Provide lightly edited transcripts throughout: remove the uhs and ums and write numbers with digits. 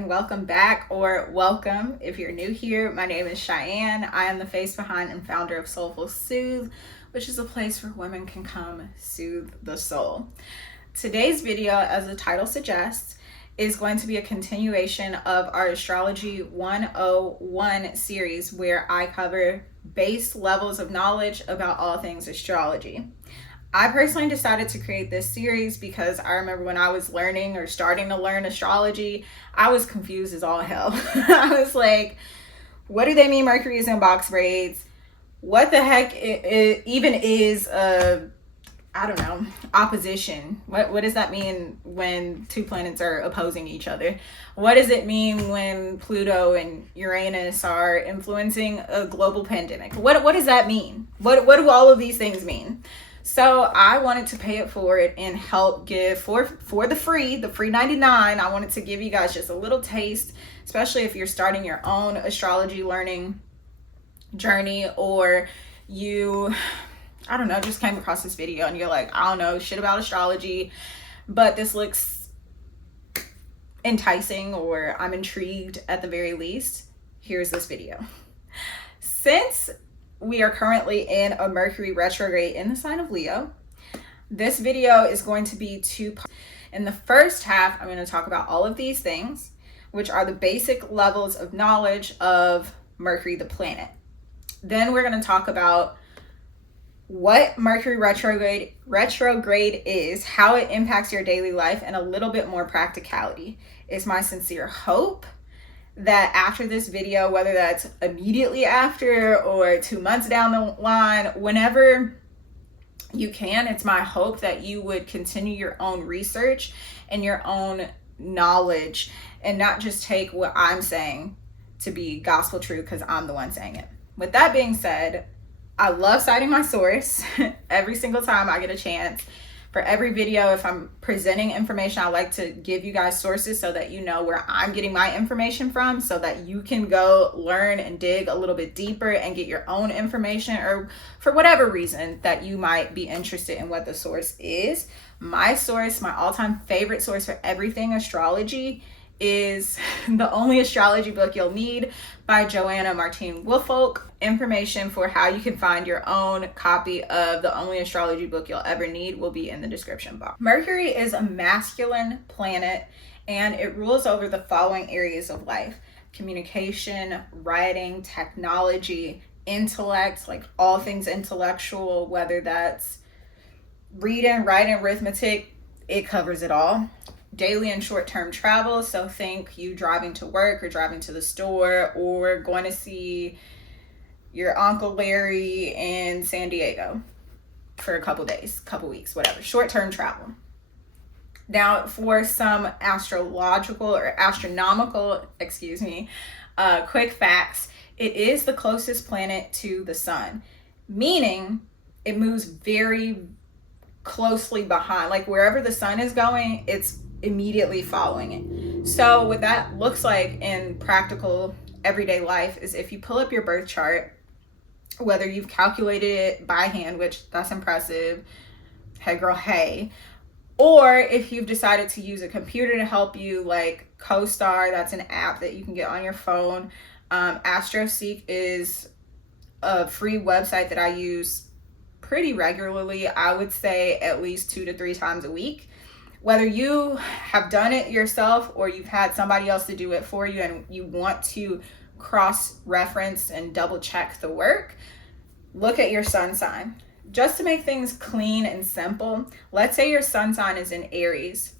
and welcome back, or welcome if you're new here. My name is Cheyenne. I am the face behind and founder of Soulful Soothe, which is a place where women can come soothe the soul. Today's video, as the title suggests, is going to be a continuation of our Astrology 101 series, where I cover base levels of knowledge about all things astrology. I personally decided to create this series because I remember when I was learning or starting to learn astrology, I was confused as all hell. I was like, what do they mean Mercury is in box braids? What the heck it even is opposition? What does that mean when two planets are opposing each other? What does it mean when Pluto and Uranus are influencing a global pandemic? What does that mean? What do all of these things mean? So I wanted to pay it forward and help give for the free 99. I wanted to give you guys just a little taste, especially if you're starting your own astrology learning journey, or you, just came across this video and you're like, I don't know shit about astrology, but this looks enticing, or I'm intrigued at the very least. Here's this video. Since we are currently in a Mercury retrograde in the sign of Leo, this video is going to be two parts. In the first half, I'm going to talk about all of these things, which are the basic levels of knowledge of Mercury, the planet. Then we're going to talk about what Mercury retrograde is, how it impacts your daily life, and a little bit more practicality. It's my sincere hope that after this video, whether that's immediately after or 2 months down the line, whenever you can, it's my hope that you would continue your own research and your own knowledge, and not just take what I'm saying to be gospel truth because I'm the one saying it. With that being said, I love citing my source every single time I get a chance. For every video, if I'm presenting information, I like to give you guys sources so that you know where I'm getting my information from, so that you can go learn and dig a little bit deeper and get your own information, or for whatever reason that you might be interested in what the source is. My source, my all-time favorite source for everything astrology, is The Only Astrology Book You'll Need by Joanna Martine Woolfolk. Information for how you can find your own copy of The Only Astrology Book You'll Ever Need will be in the description box. Mercury is a masculine planet, and it rules over the following areas of life: communication, writing, technology, intellect, like all things intellectual, whether that's reading, writing, arithmetic, it covers it all. Daily and short-term travel, so think you driving to work or driving to the store or going to see your Uncle Larry in San Diego for a couple days, couple weeks, whatever. Short-term travel. Now, for some astronomical, quick facts, it is the closest planet to the sun, meaning it moves very closely behind. Like wherever the sun is going, it's immediately following it. So what that looks like in practical everyday life is, if you pull up your birth chart, whether you've calculated it by hand, which that's impressive, hey girl, hey, or if you've decided to use a computer to help you, like CoStar, that's an app that you can get on your phone. AstroSeek is a free website that I use pretty regularly. I would say at least 2 to 3 times a week. Whether you have done it yourself or you've had somebody else to do it for you and you want to cross-reference and double-check the work, look at your sun sign. Just to make things clean and simple, let's say your sun sign is in Aries.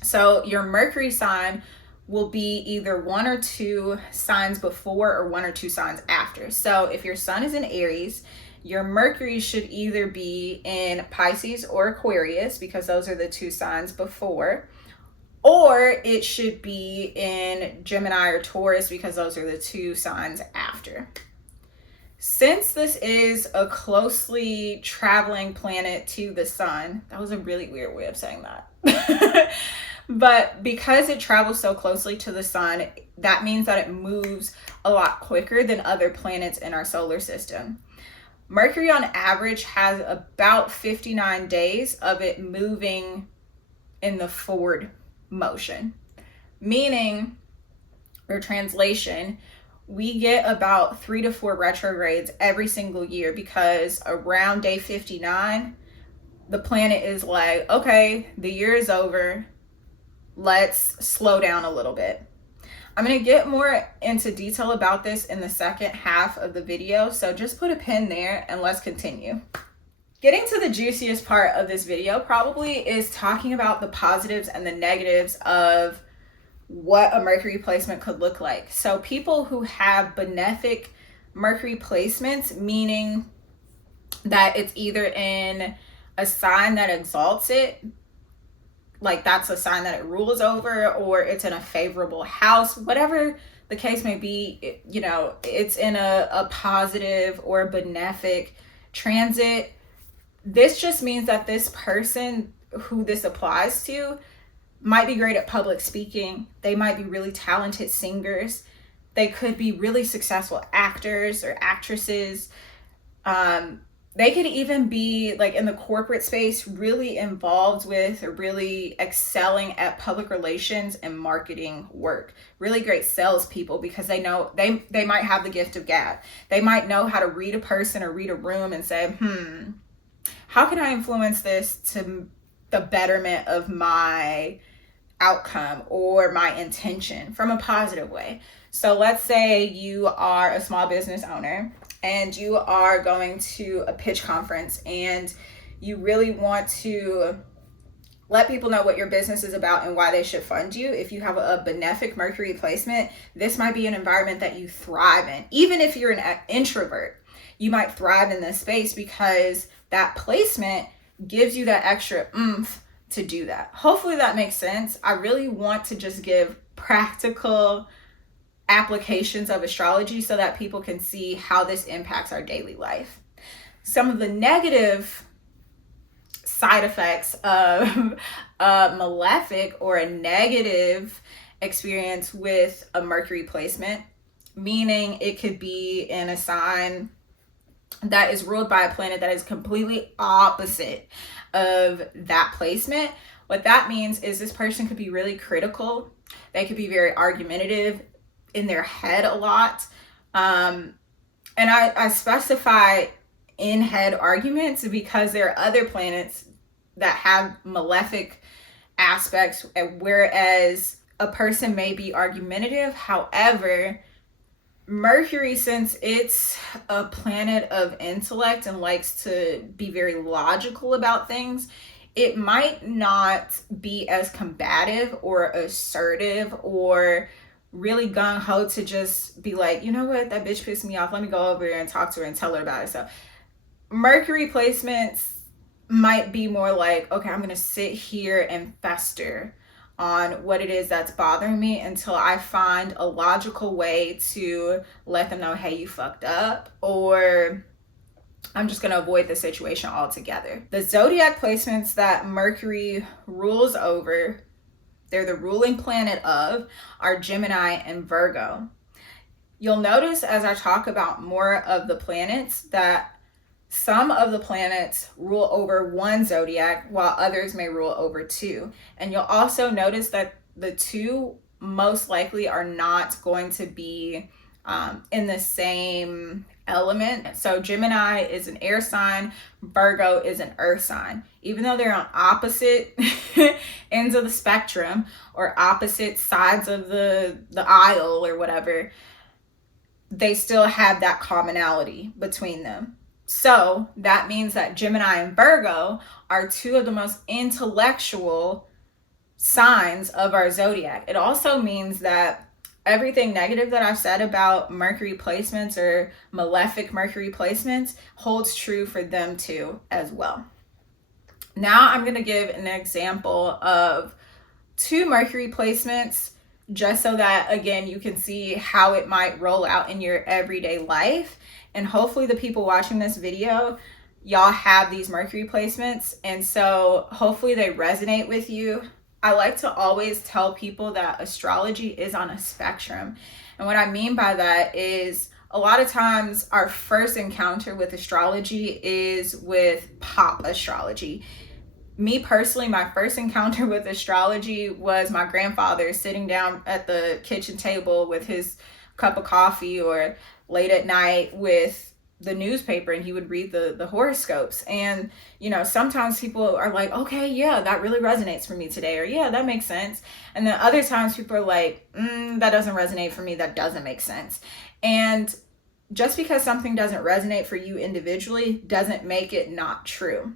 So your Mercury sign will be either 1 or 2 signs before or 1 or 2 signs after. So if your sun is in Aries, your Mercury should either be in Pisces or Aquarius, because those are the 2 signs before, or it should be in Gemini or Taurus, because those are the 2 signs after. Since this is a closely traveling planet to the sun, that was a really weird way of saying that. But because it travels so closely to the sun, that means that it moves a lot quicker than other planets in our solar system. Mercury on average has about 59 days of it moving in the forward motion. meaning, or translation, we get about 3 to 4 retrogrades every single year, because around day 59, the planet is like, okay, the year is over. Let's slow down a little bit. I'm going to get more into detail about this in the second half of the video, so just put a pin there and let's continue. Getting to the juiciest part of this video probably is talking about the positives and the negatives of what a Mercury placement could look like. So people who have benefic Mercury placements, meaning that it's either in a sign that exalts it, like that's a sign that it rules over, or it's in a favorable house, whatever the case may be, you know, it's in a positive or benefic transit. This just means that this person who this applies to might be great at public speaking. They might be really talented singers. They could be really successful actors or actresses. They could even be like in the corporate space, really involved with or really excelling at public relations and marketing work. Really great salespeople, because they know they might have the gift of gab. They might know how to read a person or read a room and say, how can I influence this to the betterment of my outcome or my intention from a positive way? So let's say you are a small business owner and you are going to a pitch conference and you really want to let people know what your business is about and why they should fund you. If you have a benefic Mercury placement, this might be an environment that you thrive in. Even if you're an introvert, you might thrive in this space because that placement gives you that extra oomph to do that. Hopefully that makes sense. I really want to just give practical applications of astrology so that people can see how this impacts our daily life. Some of the negative side effects of a malefic or a negative experience with a Mercury placement, meaning it could be in a sign that is ruled by a planet that is completely opposite of that placement. What that means is this person could be really critical. They could be very argumentative, in their head a lot. And I specify in head arguments because there are other planets that have malefic aspects, whereas a person may be argumentative. However, Mercury, since it's a planet of intellect and likes to be very logical about things, it might not be as combative or assertive or really gung-ho to just be like, you know what, that bitch pissed me off, let me go over there and talk to her and tell her about it. So Mercury placements might be more like, okay, I'm gonna sit here and fester on what it is that's bothering me until I find a logical way to let them know, hey, you fucked up, or I'm just gonna avoid the situation altogether. The zodiac placements that Mercury rules over, they're the ruling planet of, are Gemini and Virgo. You'll notice as I talk about more of the planets that some of the planets rule over one zodiac while others may rule over two. And you'll also notice that the two most likely are not going to be in the same element. So Gemini is an air sign, Virgo is an earth sign. Even though they're on opposite ends of the spectrum or opposite sides of the aisle or whatever, they still have that commonality between them. So that means that Gemini and Virgo are two of the most intellectual signs of our zodiac. It also means that everything negative that I've said about Mercury placements or malefic Mercury placements holds true for them too as well. Now I'm going to give an example of two Mercury placements just so that, again, you can see how it might roll out in your everyday life. And hopefully the people watching this video, y'all have these Mercury placements. And so hopefully they resonate with you. I like to always tell people that astrology is on a spectrum. And what I mean by that is a lot of times our first encounter with astrology is with pop astrology. Me personally, my first encounter with astrology was my grandfather sitting down at the kitchen table with his cup of coffee, or late at night with the newspaper, and he would read the horoscopes. And sometimes people are like, okay, yeah, that really resonates for me today, or yeah, that makes sense. And then other times people are like, that doesn't resonate for me, that doesn't make sense. And just because something doesn't resonate for you individually doesn't make it not true.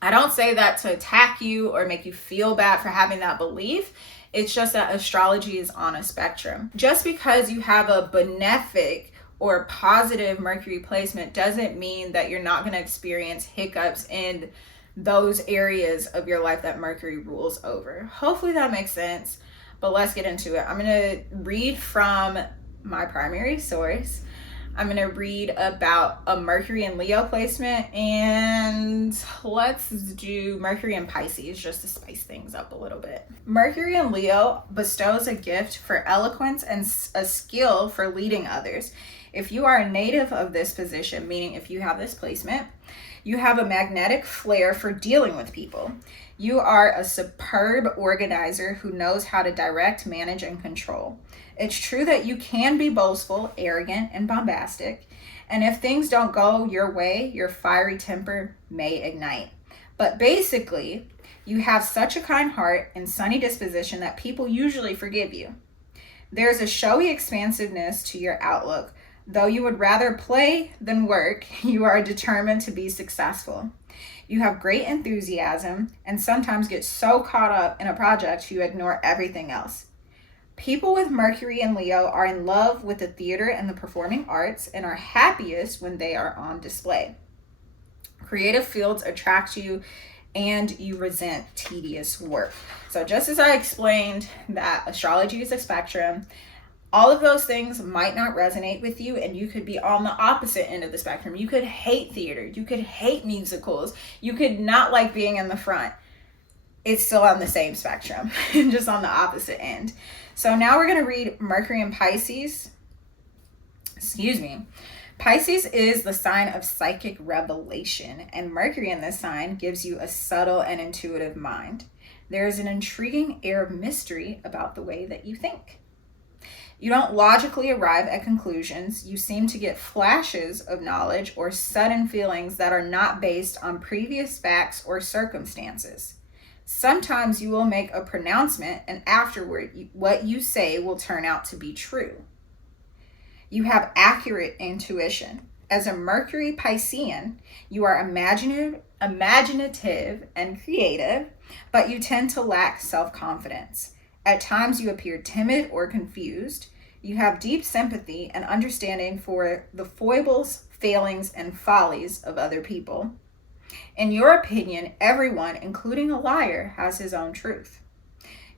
I don't say that to attack you or make you feel bad for having that belief. It's just that astrology is on a spectrum. Just because you have a benefic or positive Mercury placement doesn't mean that you're not going to experience hiccups in those areas of your life that Mercury rules over. Hopefully that makes sense, but let's get into it. I'm going to read from my primary source. I'm going to read about a Mercury and Leo placement, and let's do Mercury and Pisces just to spice things up a little bit. Mercury and Leo bestows a gift for eloquence and a skill for leading others. If you are a native of this position, meaning if you have this placement, you have a magnetic flair for dealing with people. You are a superb organizer who knows how to direct, manage, and control. It's true that you can be boastful, arrogant, and bombastic, and if things don't go your way, your fiery temper may ignite. But basically, you have such a kind heart and sunny disposition that people usually forgive you. There's a showy expansiveness to your outlook. Though you would rather play than work, you are determined to be successful. You have great enthusiasm and sometimes get so caught up in a project you ignore everything else. People with Mercury and Leo are in love with the theater and the performing arts and are happiest when they are on display. Creative fields attract you and you resent tedious work. So just as I explained that astrology is a spectrum, all of those things might not resonate with you, and you could be on the opposite end of the spectrum. You could hate theater, you could hate musicals, you could not like being in the front. It's still on the same spectrum, just on the opposite end. So now we're going to read Mercury and Pisces. Pisces is the sign of psychic revelation, and Mercury in this sign gives you a subtle and intuitive mind. There is an intriguing air of mystery about the way that you think. You don't logically arrive at conclusions. You seem to get flashes of knowledge or sudden feelings that are not based on previous facts or circumstances. Sometimes you will make a pronouncement, and afterward, what you say will turn out to be true. You have accurate intuition. As a Mercury Piscean, you are imaginative and creative, but you tend to lack self-confidence. At times you appear timid or confused. You have deep sympathy and understanding for the foibles, failings, and follies of other people. In your opinion, everyone, including a liar, has his own truth.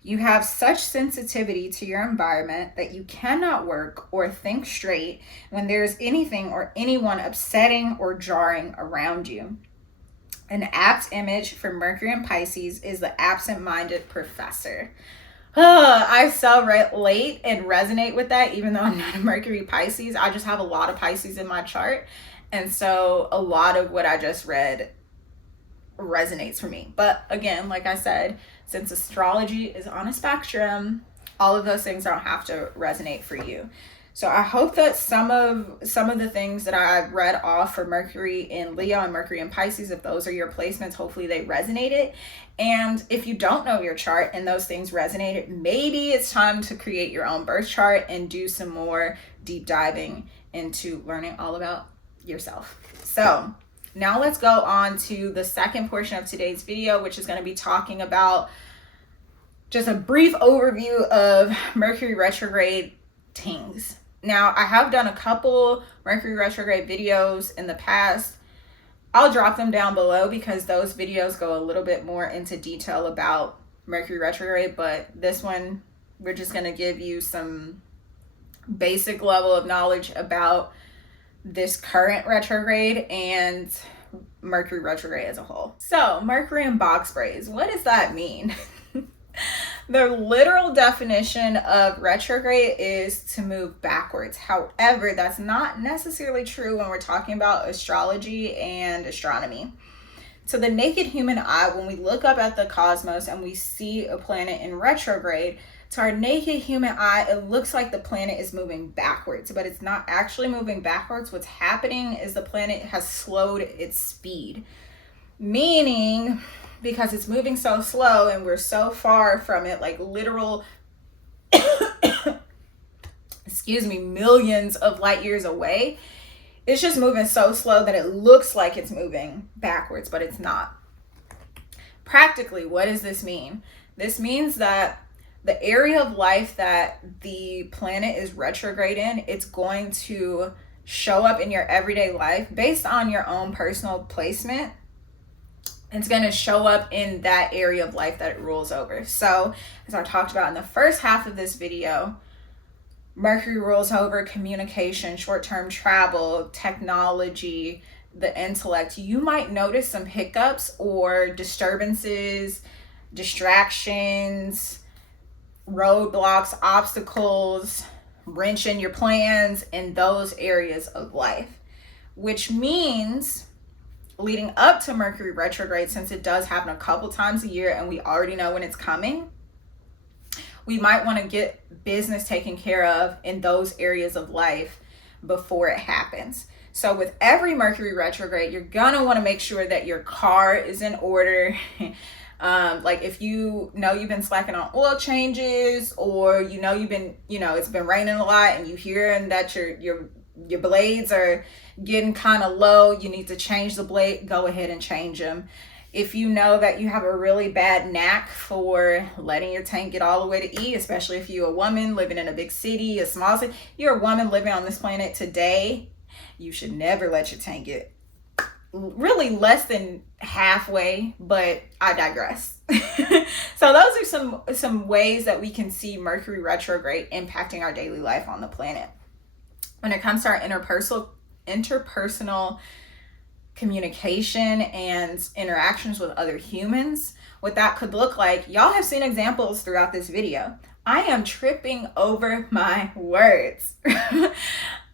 You have such sensitivity to your environment that you cannot work or think straight when there's anything or anyone upsetting or jarring around you. An apt image for Mercury and Pisces is the absent-minded professor. I so relate and resonate with that, even though I'm not a Mercury Pisces. I just have a lot of Pisces in my chart. And so a lot of what I just read resonates for me. But again, like I said, since astrology is on a spectrum, all of those things don't have to resonate for you. So I hope that some of the things that I've read off for Mercury in Leo and Mercury in Pisces, if those are your placements, hopefully they resonated. And if you don't know your chart and those things resonated, maybe it's time to create your own birth chart and do some more deep diving into learning all about yourself. So now let's go on to the second portion of today's video, which is going to be talking about just a brief overview of Mercury retrograde things. Now, I have done a couple Mercury retrograde videos in the past. I'll drop them down below because those videos go a little bit more into detail about Mercury retrograde, but this one, we're just going to give you some basic level of knowledge about this current retrograde and Mercury retrograde as a whole. So, Mercury and box sprays, what does that mean? The literal definition of retrograde is to move backwards. However, that's not necessarily true when we're talking about astrology and astronomy. To the naked human eye, when we look up at the cosmos and we see a planet in retrograde, to our naked human eye, it looks like the planet is moving backwards, but it's not actually moving backwards. What's happening is the planet has slowed its speed, meaning because it's moving so slow and we're so far from it, like literal millions of light years away, it's just moving so slow that it looks like it's moving backwards, but it's not. Practically, what does this mean? This means that the area of life that the planet is retrograde in, it's going to show up in your everyday life based on your own personal placement. It's going to show up in that area of life that it rules over. So, as I talked about in the first half of this video, Mercury rules over communication, short-term travel, technology, the intellect. You might notice some hiccups or disturbances, distractions, roadblocks, obstacles, wrench in your plans in those areas of life, which means leading up to Mercury retrograde, since it does happen a couple times a year and we already know when it's coming, we might want to get business taken care of in those areas of life before it happens. So with every Mercury retrograde, you're gonna want to make sure that your car is in order. Like if you know you've been slacking on oil changes, or you've been, it's been raining a lot and you hearing that your blades are getting kind of low, you need to change the blade, go ahead and change them. If you know that you have a really bad knack for letting your tank get all the way to E, especially if you're a woman living in a big city, a small city, you're a woman living on this planet today, you should never let your tank get really less than halfway, but I digress. So those are some ways that we can see Mercury retrograde impacting our daily life on the planet. When it comes to our interpersonal communication and interactions with other humans, what that could look like, y'all have seen examples throughout this video. I am tripping over my words.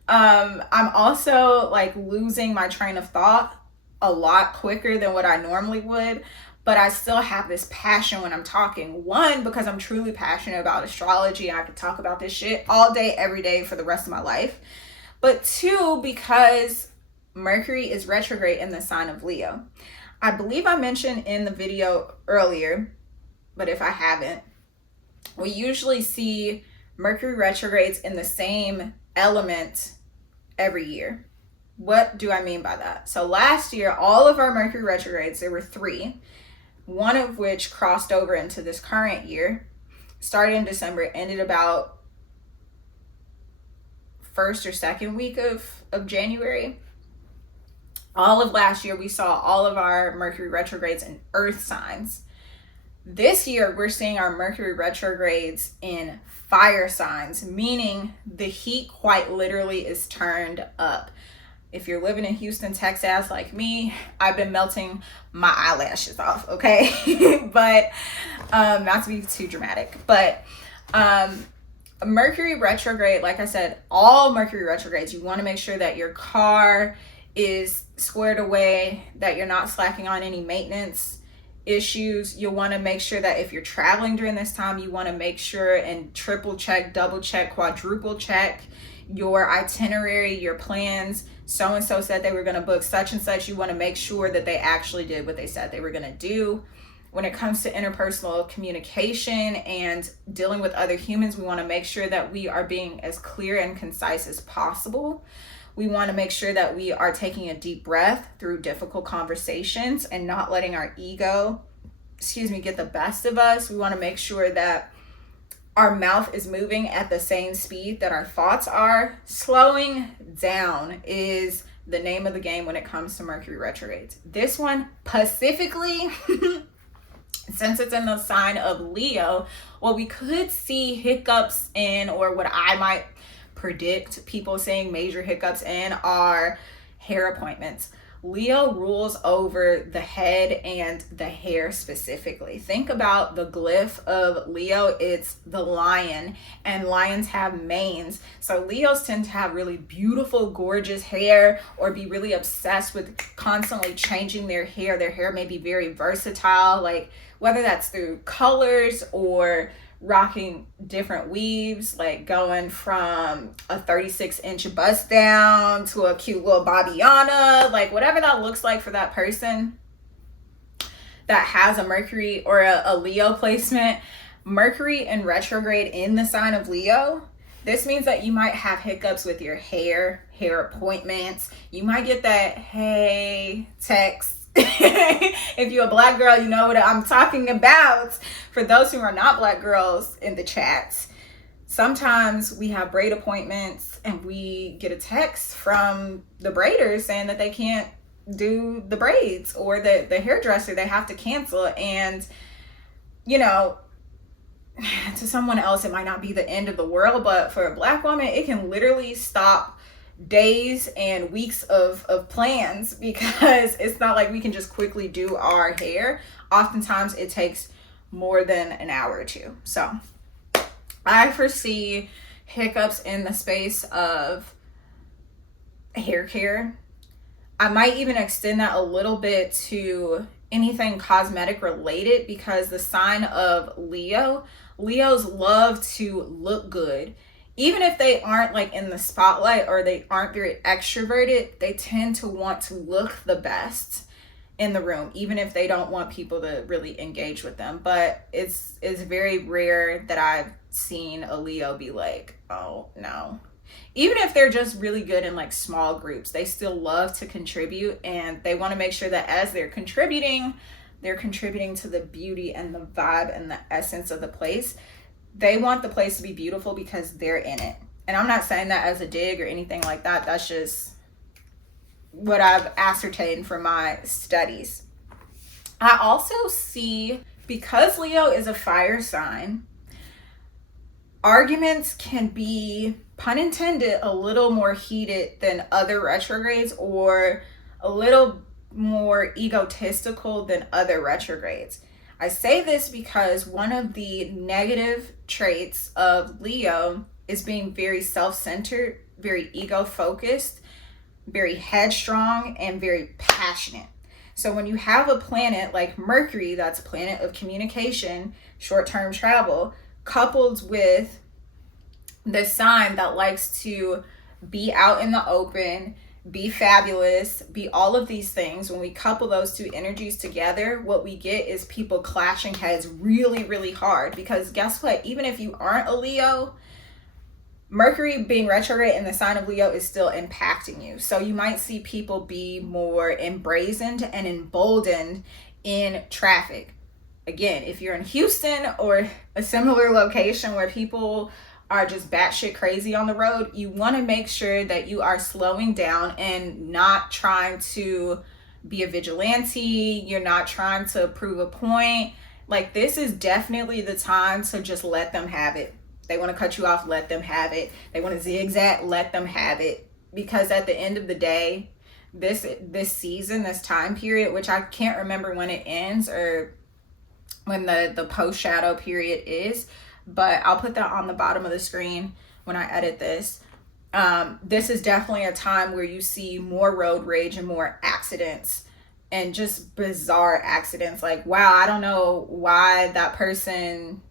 I'm also like losing my train of thought a lot quicker than what I normally would, but I still have this passion when I'm talking. One, because I'm truly passionate about astrology and I could talk about this shit all day, every day for the rest of my life. But two, because Mercury is retrograde in the sign of Leo. I believe I mentioned in the video earlier, but if I haven't, we usually see Mercury retrogrades in the same element every year. What do I mean by that? So last year, all of our Mercury retrogrades, there were 3, one of which crossed over into this current year, started in December, ended about first or second week of January. All of last year, we saw all of our Mercury retrogrades in earth signs. This year, we're seeing our Mercury retrogrades in fire signs, meaning the heat quite literally is turned up. If you're living in Houston, Texas, like me, I've been melting my eyelashes off, okay? But not to be too dramatic, but Mercury retrograde, like I said, all Mercury retrogrades, you want to make sure that your car is squared away, that you're not slacking on any maintenance issues. You'll want to make sure that if you're traveling during this time, you want to make sure and triple check, double check, quadruple check your itinerary, your plans. So and so said they were going to book such and such. You want to make sure that they actually did what they said they were going to do. When it comes to interpersonal communication and dealing with other humans, we want to make sure that we are being as clear and concise as possible. We want to make sure that we are taking a deep breath through difficult conversations and not letting our ego, get the best of us. We want to make sure that our mouth is moving at the same speed that our thoughts are. Slowing down is the name of the game when it comes to Mercury retrogrades. This one specifically, since it's in the sign of Leo, what we could see hiccups in, or what I might predict people saying major hiccups in, are hair appointments. Leo rules over the head and the hair specifically. Think about the glyph of Leo. It's the lion, and lions have manes. So Leos tend to have really beautiful, gorgeous hair, or be really obsessed with constantly changing their hair. Their hair may be very versatile, like whether that's through colors or rocking different weaves, like going from a 36-inch bust down to a cute little Babiana, like whatever that looks like for that person that has a Mercury or a Leo placement. Mercury in retrograde in the sign of Leo, this means that you might have hiccups with your hair appointments. You might get that hey text. If you're a black girl, you know what I'm talking about. For those who are not black girls in the chats, sometimes we have braid appointments and we get a text from the braiders saying that they can't do the braids, or the hairdresser, they have to cancel. And you know, to someone else it might not be the end of the world, but for a black woman it can literally stop days and weeks of plans, because it's not like we can just quickly do our hair. Oftentimes it takes more than an hour or two. So I foresee hiccups in the space of hair care. I might even extend that a little bit to anything cosmetic related, because the sign of Leos love to look good. Even if they aren't like in the spotlight or they aren't very extroverted, they tend to want to look the best in the room, even if they don't want people to really engage with them. But it's very rare that I've seen a Leo be like, oh no. Even if they're just really good in like small groups, they still love to contribute, and they want to make sure that as they're contributing to the beauty and the vibe and the essence of the place. They want the place to be beautiful because they're in it. And I'm not saying that as a dig or anything like that. That's just what I've ascertained from my studies. I also see, because Leo is a fire sign, arguments can be, pun intended, a little more heated than other retrogrades, or a little more egotistical than other retrogrades. I say this because one of the negative traits of Leo is being very self-centered, very ego-focused, very headstrong, and very passionate. So when you have a planet like Mercury, that's a planet of communication, short-term travel, coupled with the sign that likes to be out in the open, be fabulous, be all of these things, when we couple those two energies together, what we get is people clashing heads really, really hard. Because guess what? Even if you aren't a Leo, Mercury being retrograde in the sign of Leo is still impacting you. So you might see people be more embrazened and emboldened in traffic. Again, if you're in Houston or a similar location where people are just batshit crazy on the road, you want to make sure that you are slowing down and not trying to be a vigilante. You're not trying to prove a point. Like, this is definitely the time to just let them have it. They want to cut you off, let them have it. They want to zigzag, let them have it. Because at the end of the day, this season, this time period, which I can't remember when it ends or when the post shadow period is, but I'll put that on the bottom of the screen when I edit this. This is definitely a time where you see more road rage and more accidents, and just bizarre accidents. Like, wow, I don't know why that person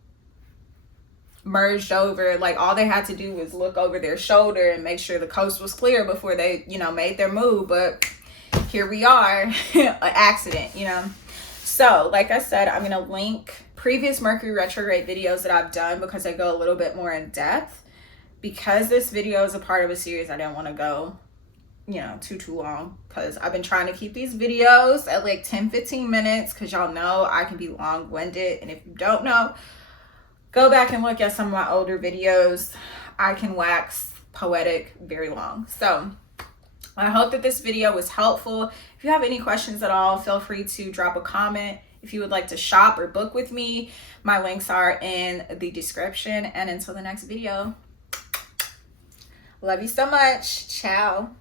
merged over. Like, all they had to do was look over their shoulder and make sure the coast was clear before they, made their move. But here we are, an accident, So, like I said, I'm going to link previous Mercury retrograde videos that I've done because they go a little bit more in depth. Because this video is a part of a series, I didn't want to go, too long, because I've been trying to keep these videos at like 10-15 minutes, because y'all know I can be long-winded. And if you don't know, go back and look at some of my older videos. I can wax poetic very long. So I hope that this video was helpful. If you have any questions at all, feel free to drop a comment. If you would like to shop or book with me, my links are in the description. And until the next video, love you so much. Ciao.